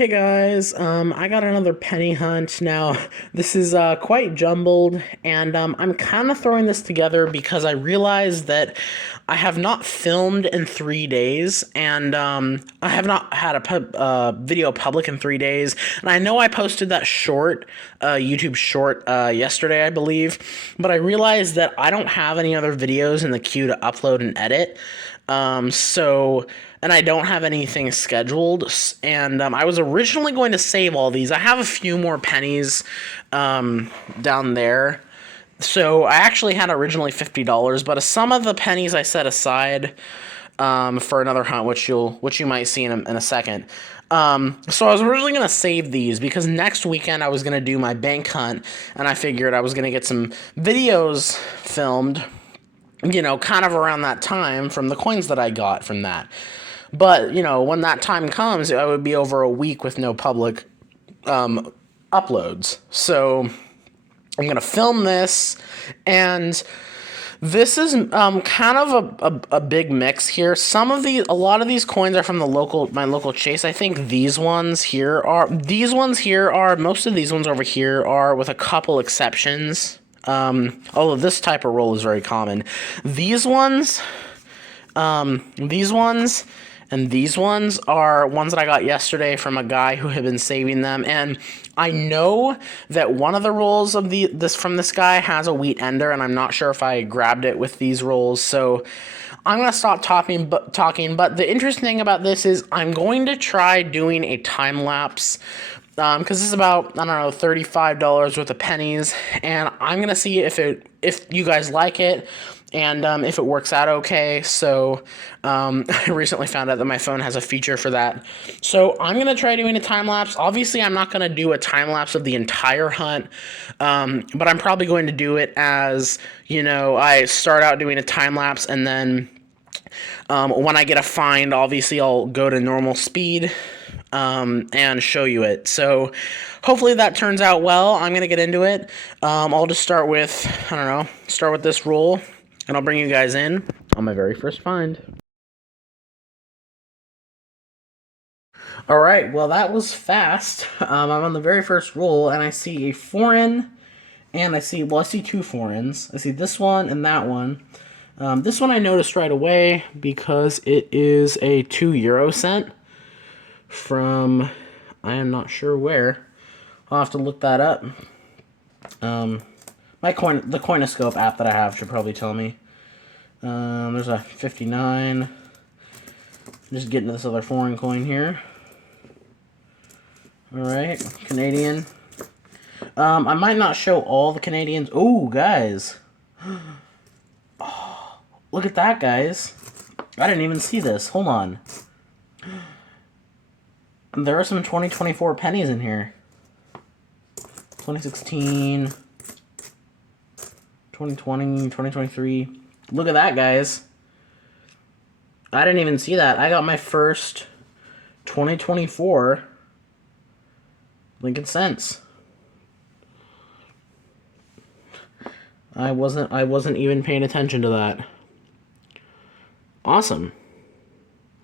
Hey guys, I got another penny hunt. Now, this is quite jumbled, and I'm kind of throwing this together because I realized that I have not filmed in 3 days, and I have not had a video public in 3 days. And I know I posted that short, YouTube short, yesterday, I believe, but I realized that I don't have any other videos in the queue to upload and edit. And I don't have anything scheduled. And I was originally going to save all these. I have a few more pennies down there. So I actually had originally $50, but some of the pennies I set aside for another hunt, which you might see in a second. So I was originally going to save these because next weekend I was going to do my bank hunt, and I figured I was going to get some videos filmed, kind of around that time from the coins that I got from that. But, when that time comes, I would be over a week with no public uploads. So I'm going to film this, and this is kind of a big mix here. A lot of these coins are from my local chase. I think most of these ones over here are, with a couple exceptions. Although this type of roll is very common. These ones, and these ones are ones that I got yesterday from a guy who had been saving them, and I know that one of the rolls of this guy has a wheat ender, and I'm not sure if I grabbed it with these rolls, so I'm gonna stop talking. But the interesting thing about this is I'm going to try doing a time lapse. Because this is about, I don't know, $35 worth of pennies, and I'm gonna see if you guys like it, and if it works out okay. So I recently found out that my phone has a feature for that, so I'm gonna try doing a time lapse. Obviously, I'm not gonna do a time lapse of the entire hunt, but I'm probably going to do it as, I start out doing a time lapse, and then when I get a find, obviously I'll go to normal speed and show you it. So hopefully that turns out well. I'm going to get into it. I'll just start with this roll, and I'll bring you guys in on my very first find. All right, well, that was fast. I'm on the very first roll, and I see a foreign, and I see two foreigns. I see this one and that one. This one I noticed right away because it is a 2 euro cent from, I am not sure where. I'll have to look that up. The Coinoscope app that I have should probably tell me. There's a 59. Just getting to this other foreign coin here. Alright, Canadian. I might not show all the Canadians. Oh, guys. Oh, look at that, guys. I didn't even see this. Hold on. There are some 2024 pennies in here. 2016, 2020, 2023. Look at that, guys. I didn't even see that. I got my first 2024 Lincoln cents. I wasn't even paying attention to that. Awesome.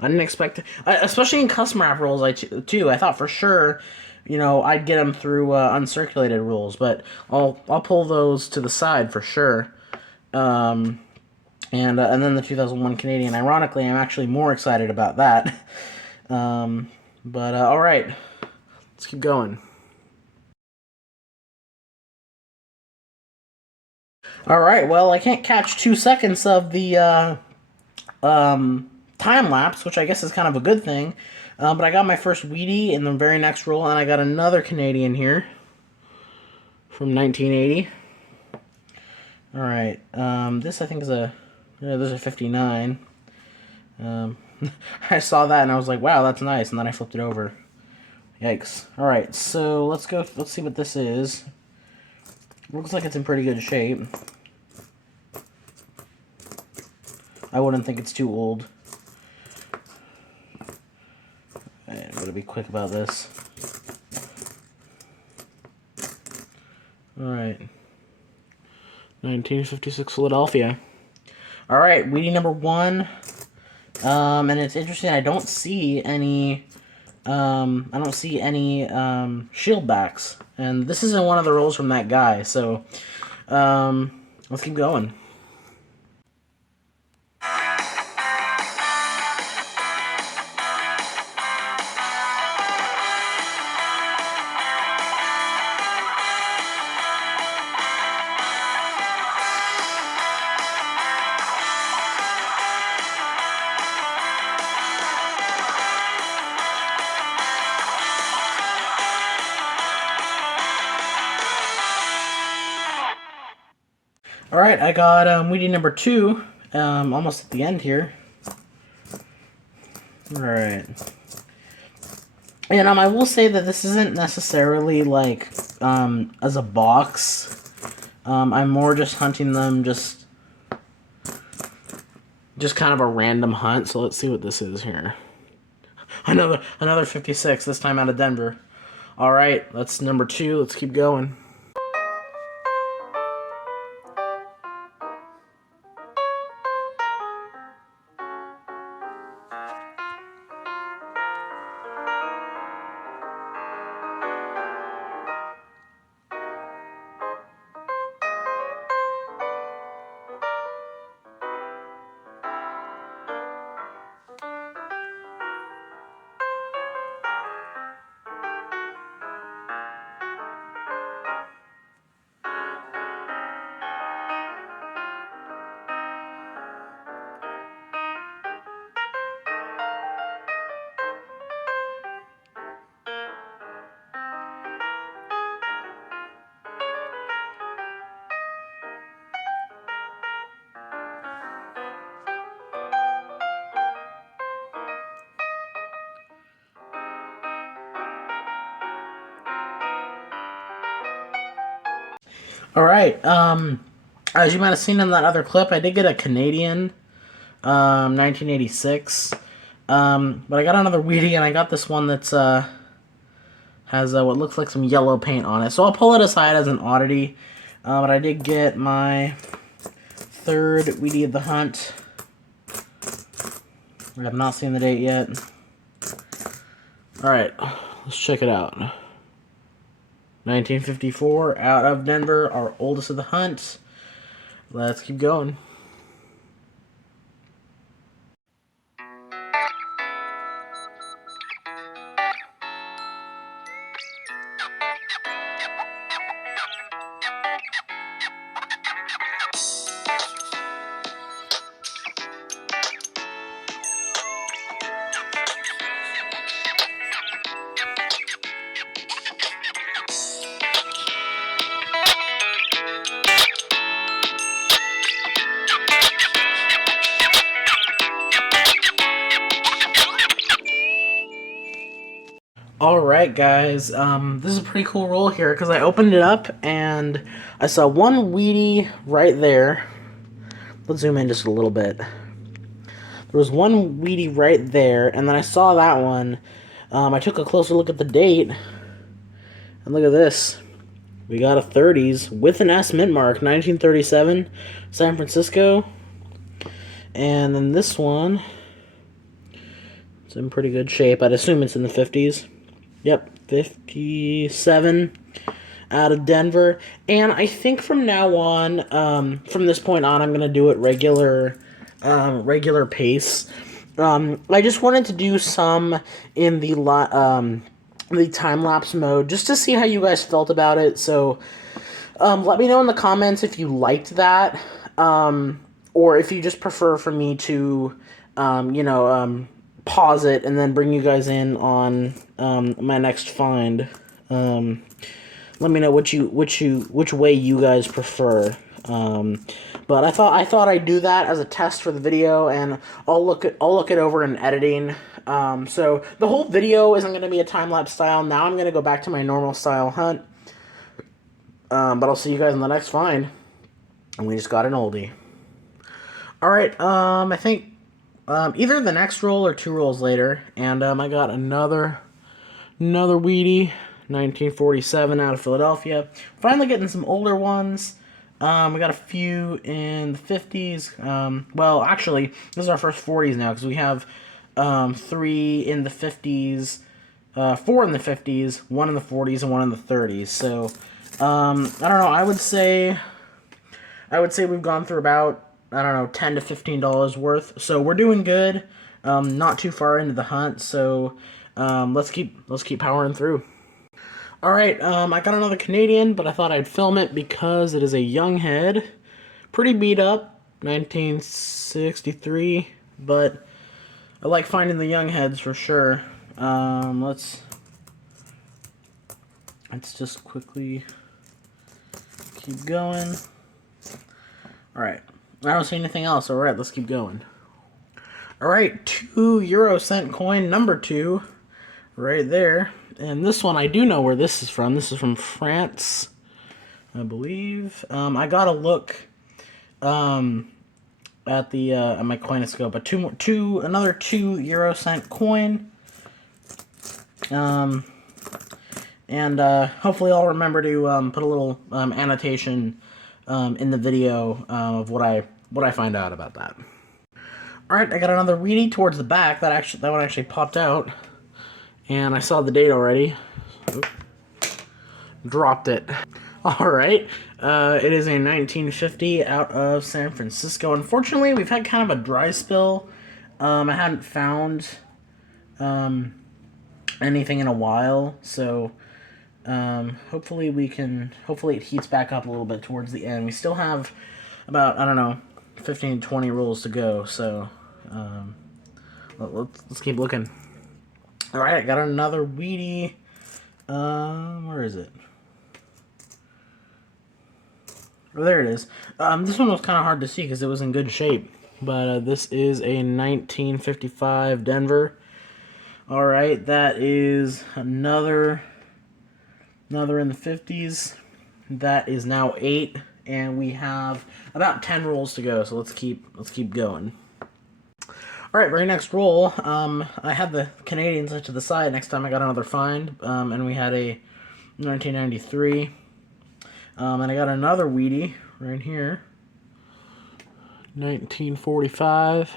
I didn't expect it, especially in custom wrap rolls. Too. I thought for sure, I'd get them through uncirculated rolls, but I'll pull those to the side for sure. And then the 2001 Canadian. Ironically, I'm actually more excited about that. But all right, let's keep going. All right, well, I can't catch 2 seconds of the time lapse, which I guess is kind of a good thing. But I got my first Wheatie in the very next roll, and I got another Canadian here from 1980. All right, this I think is there's a 59. I saw that and I was like, wow, that's nice, and then I flipped it over. Yikes. All right, so let's see what this is. Looks like it's in pretty good shape. I wouldn't think it's too old. I'm going to be quick about this. Alright. 1956 Philadelphia. Alright, Wheatie number 1. And it's interesting, I don't see any I don't see any shield backs. And this isn't one of the rolls from that guy, so let's keep going. Alright, I got Weedy number 2, almost at the end here. Alright. And I will say that this isn't necessarily like as a box. I'm more just hunting them just kind of a random hunt. So let's see what this is here. Another 56, this time out of Denver. Alright, that's number 2. Let's keep going. Alright, as you might have seen in that other clip, I did get a Canadian 1986. But I got another Weedy, and I got this one that's has what looks like some yellow paint on it. So I'll pull it aside as an oddity. But I did get my third Weedy of the hunt. I have not seen the date yet. Alright, let's check it out. 1954, out of Denver, our oldest of the hunt. Let's keep going. Alright guys, this is a pretty cool roll here because I opened it up and I saw one Weedy right there. Let's zoom in just a little bit. There was one Weedy right there, and then I saw that one. I took a closer look at the date, and look at this. We got a 30s with an S mint mark, 1937, San Francisco. And then this one, it's in pretty good shape. I'd assume it's in the 50s. Yep, 57 out of Denver. And I think from now on, from this point on, I'm going to do it regular pace. I just wanted to do some in the time-lapse mode just to see how you guys felt about it. So let me know in the comments if you liked that, or if you just prefer for me to, pause it and then bring you guys in on my next find. Let me know which way you guys prefer. But I thought I'd do that as a test for the video, and I'll look it over in editing. So the whole video isn't going to be a time-lapse style. Now I'm going to go back to my normal style hunt. But I'll see you guys in the next find. And we just got an oldie. Alright, I think either the next roll or 2 rolls later, and I got another Weedy, 1947 out of Philadelphia. Finally getting some older ones. We got a few in the 50s. Well, actually, this is our first 40s now, because we have 3 in the 50s, 4 in the 50s, 1 in the 40s, and 1 in the 30s. So, I don't know. I would say we've gone through about, I don't know, $10 to $15 worth. So we're doing good. Not too far into the hunt. So, let's keep powering through. All right. I got another Canadian, but I thought I'd film it because it is a young head, pretty beat up, 1963. But I like finding the young heads for sure. Let's just quickly keep going. Alright, I don't see anything else. Alright, let's keep going. Alright, 2 euro cent coin number 2, right there. And this one, I do know where this is from. This is from France, I believe. I gotta look at the at my coinoscope. But another 2 euro cent coin. And hopefully I'll remember to put a little annotation in the video of what I find out about that. All right, I got another Wheatie towards the back. That one actually popped out, and I saw the date already. Oop. Dropped it. All right, it is a 1950 out of San Francisco. Unfortunately, we've had kind of a dry spill. I hadn't found anything in a while, so hopefully it heats back up a little bit towards the end. We still have about, I don't know, 15 to 20 rolls to go, so let's keep looking. All right, I got another Wheatie. Where is it? Oh, there it is. This one was kind of hard to see because it was in good shape, but this is a 1955 Denver. All right, that is another in the 50s. That is now 8, and we have about 10 rolls to go. So let's keep going. All right, very next roll. I had the Canadians to the side. Next time I got another find, and we had a 1993, and I got another Wheatie right here. 1945.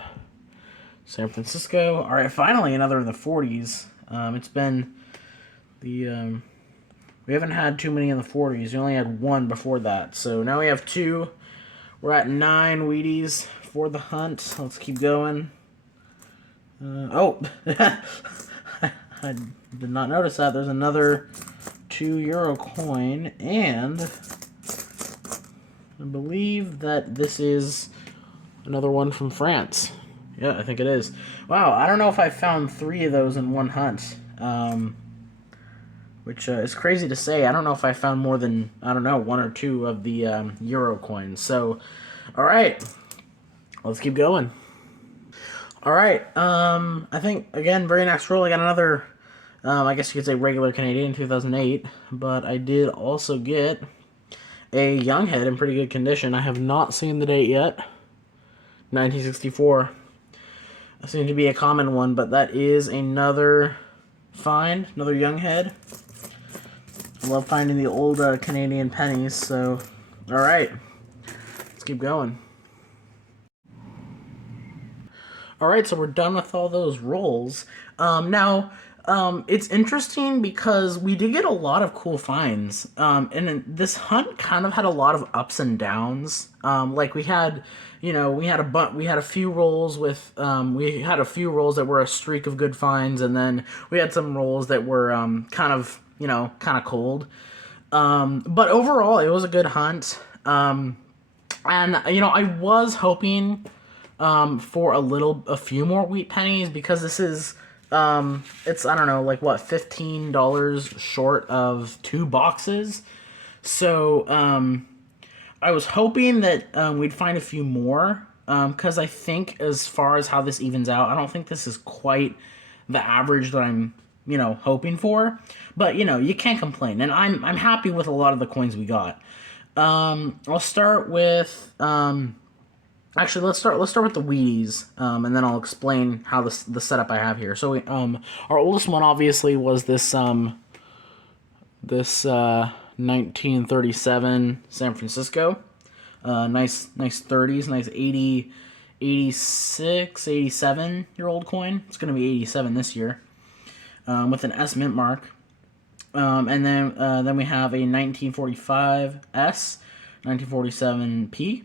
San Francisco. All right, finally another in the 40s. It's been the we haven't had too many in the 40s. We only had 1 before that. So now we have 2. We're at 9 Wheaties for the hunt. Let's keep going. Oh, I did not notice that. There's another 2 euro coin, and I believe that this is another one from France. Yeah, I think it is. Wow, I don't know if I found 3 of those in one hunt, which is crazy to say. I don't know if I found more than, I don't know, 1 or 2 of the euro coins. So, all right, let's keep going. All right, I think, again, very next roll, I got another, I guess you could say regular Canadian, 2008, but I did also get a young head in pretty good condition. I have not seen the date yet. 1964. Seems to be a common one, but that is another find, another young head. I love finding the old Canadian pennies, so, all right, let's keep going. All right, so we're done with all those rolls. Now, it's interesting because we did get a lot of cool finds, and this hunt kind of had a lot of ups and downs. Like we had, we had a few rolls with, we had a few rolls that were a streak of good finds, and then we had some rolls that were kind of cold. But overall, it was a good hunt. And I was hoping for a few more wheat pennies, because this is it's, I don't know, like what, $15 short of 2 boxes. So I was hoping that we'd find a few more, because I think as far as how this evens out, I don't think this is quite the average that I'm hoping for, but you can't complain, and I'm happy with a lot of the coins we got. I'll start with actually, let's start with the Wheaties, and then I'll explain how the setup I have here. So our oldest one obviously was this 1937 San Francisco. Nice 30s, nice 86, 87-year-old coin. It's going to be 87 this year. with an S mint mark. And then we have a 1945 S, 1947 P.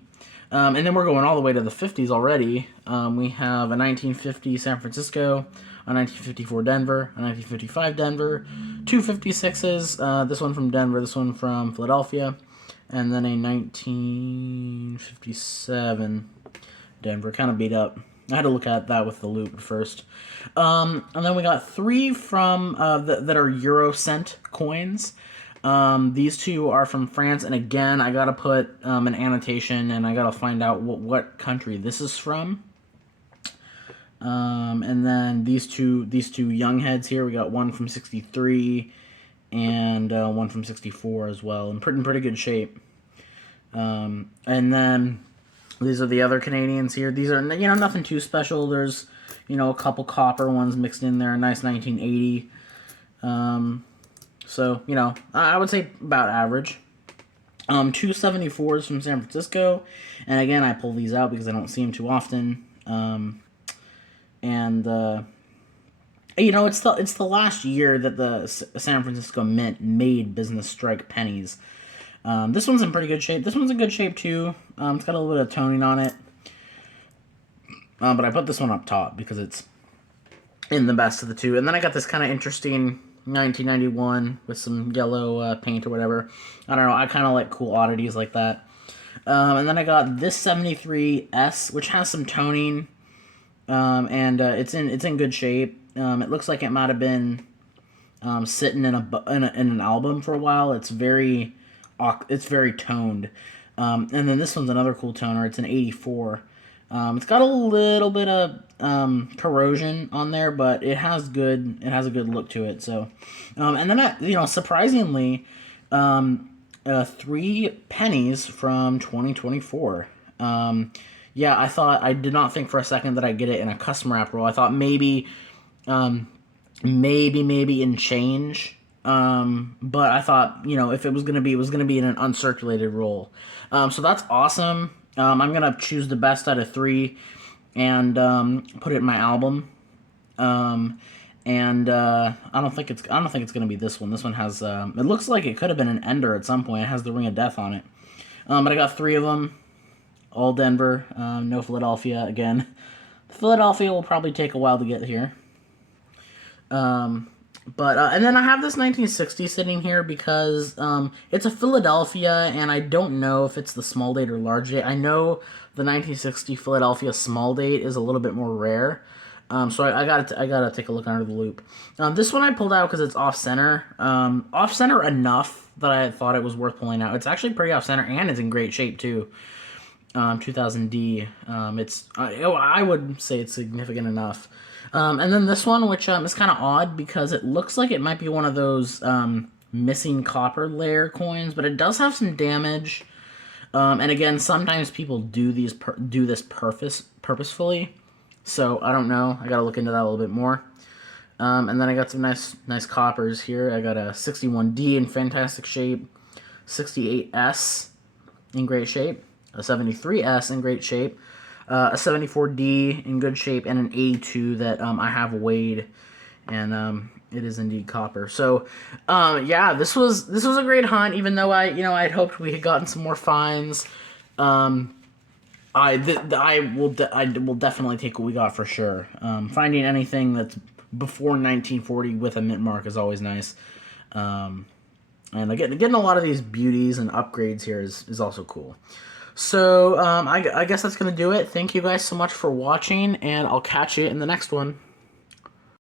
And then we're going all the way to the 50s already. We have a 1950 San Francisco, a 1954 Denver, a 1955 Denver, two 56s, this one from Denver, this one from Philadelphia, and then a 1957 Denver, kind of beat up. I had to look at that with the loop first. And then we got three from that are Euro cent coins. These two are from France, and again, I gotta put an annotation, and I gotta find out what country this is from. And then these two young heads here, we got one from 63 and one from 64 as well, in pretty good shape. And then these are the other Canadians here. These are, nothing too special. There's, a couple copper ones mixed in there. A nice 1980. So, I would say about average. 274s from San Francisco. And again, I pull these out because I don't see them too often. It's the last year that the San Francisco Mint made business strike pennies. This one's in pretty good shape. This one's in good shape too. It's got a little bit of toning on it. But I put this one up top because it's in the best of the two. And then I got this kind of interesting 1991 with some yellow paint or whatever. I don't know. I kind of like cool oddities like that. And then I got this 73S, which has some toning. And it's in good shape. It looks like it might have been sitting in an album for a while. It's very toned. And then this one's another cool toner. It's an 84. It's got a little bit of corrosion on there, but it has a good look to it. So, and then surprisingly, 3 pennies from 2024. Yeah, I did not think for a second that I'd get it in a custom wrap roll. I thought maybe in change. But I thought, if it was gonna be in an uncirculated roll. So that's awesome. I'm gonna choose the best out of 3 and put it in my album. And I don't think it's gonna be this one. This one has it looks like it could have been an Ender at some point. It has the Ring of Death on it. But I got 3 of them. All Denver, no Philadelphia again. Philadelphia will probably take a while to get here. And then I have this 1960 sitting here because it's a Philadelphia, and I don't know if it's the small date or large date. I know the 1960 Philadelphia small date is a little bit more rare. So I gotta take a look under the loop. This one I pulled out because it's off center. Off center enough that I thought it was worth pulling out. It's actually pretty off center, and it's in great shape too. 2000D. I would say it's significant enough. And then this one, which is kind of odd because it looks like it might be one of those missing copper layer coins, but it does have some damage. And again, sometimes people do this purposefully. So I don't know. I gotta look into that a little bit more. And then I got some nice coppers here. I got a 61D in fantastic shape, 68S in great shape, a 73S in great shape, a 74D in good shape, and an 82 that I have weighed, and it is indeed copper. So, yeah, this was a great hunt. Even though I had hoped we had gotten some more finds. I will definitely take what we got for sure. Finding anything that's before 1940 with a mint mark is always nice. And getting a lot of these beauties and upgrades here is also cool. So, I guess that's going to do it. Thank you guys so much for watching, and I'll catch you in the next one.